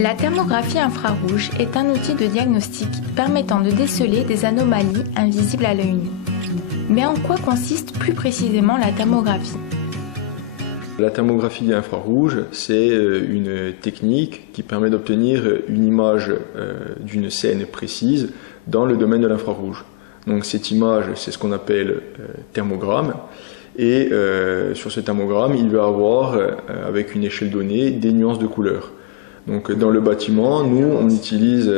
La thermographie infrarouge est un outil de diagnostic permettant de déceler des anomalies invisibles à l'œil nu. Mais en quoi consiste plus précisément la thermographie ? La thermographie infrarouge, c'est une technique qui permet d'obtenir une image d'une scène précise dans le domaine de l'infrarouge. Donc cette image, c'est ce qu'on appelle thermogramme. Et sur ce thermogramme, il va avoir, avec une échelle donnée, des nuances de couleurs. Donc dans le bâtiment, nous, on utilise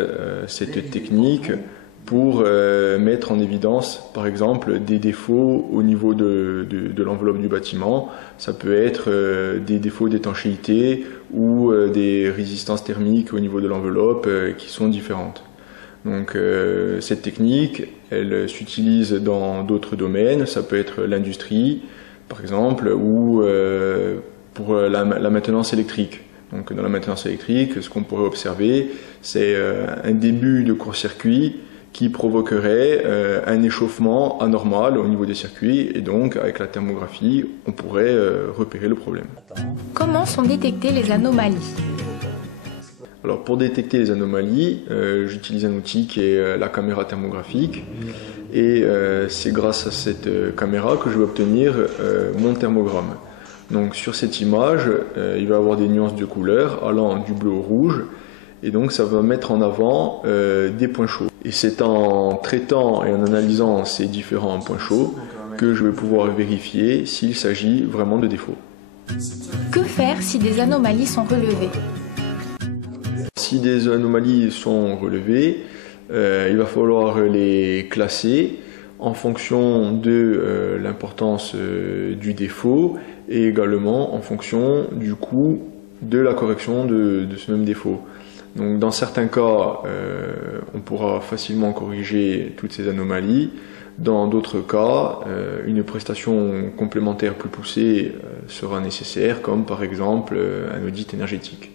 cette technique pour mettre en évidence, par exemple, des défauts au niveau de l'enveloppe du bâtiment. Ça peut être des défauts d'étanchéité ou des résistances thermiques au niveau de l'enveloppe qui sont différentes. Donc cette technique, elle s'utilise dans d'autres domaines. Ça peut être l'industrie, par exemple, ou pour la maintenance électrique. Donc dans la maintenance électrique, ce qu'on pourrait observer, c'est un début de court-circuit qui provoquerait un échauffement anormal au niveau des circuits, et donc avec la thermographie, on pourrait repérer le problème. Comment sont détectées les anomalies ? Alors pour détecter les anomalies, j'utilise un outil qui est la caméra thermographique, et c'est grâce à cette caméra que je vais obtenir mon thermogramme. Donc sur cette image, il va y avoir des nuances de couleurs allant du bleu au rouge, et donc ça va mettre en avant des points chauds. Et c'est en traitant et en analysant ces différents points chauds que je vais pouvoir vérifier s'il s'agit vraiment de défauts. Que faire si des anomalies sont relevées ? Si des anomalies sont relevées, il va falloir les classer en fonction de l'importance du défaut et également en fonction du coût de la correction de ce même défaut. Donc dans certains cas, on pourra facilement corriger toutes ces anomalies. Dans d'autres cas, une prestation complémentaire plus poussée sera nécessaire, comme par exemple un audit énergétique.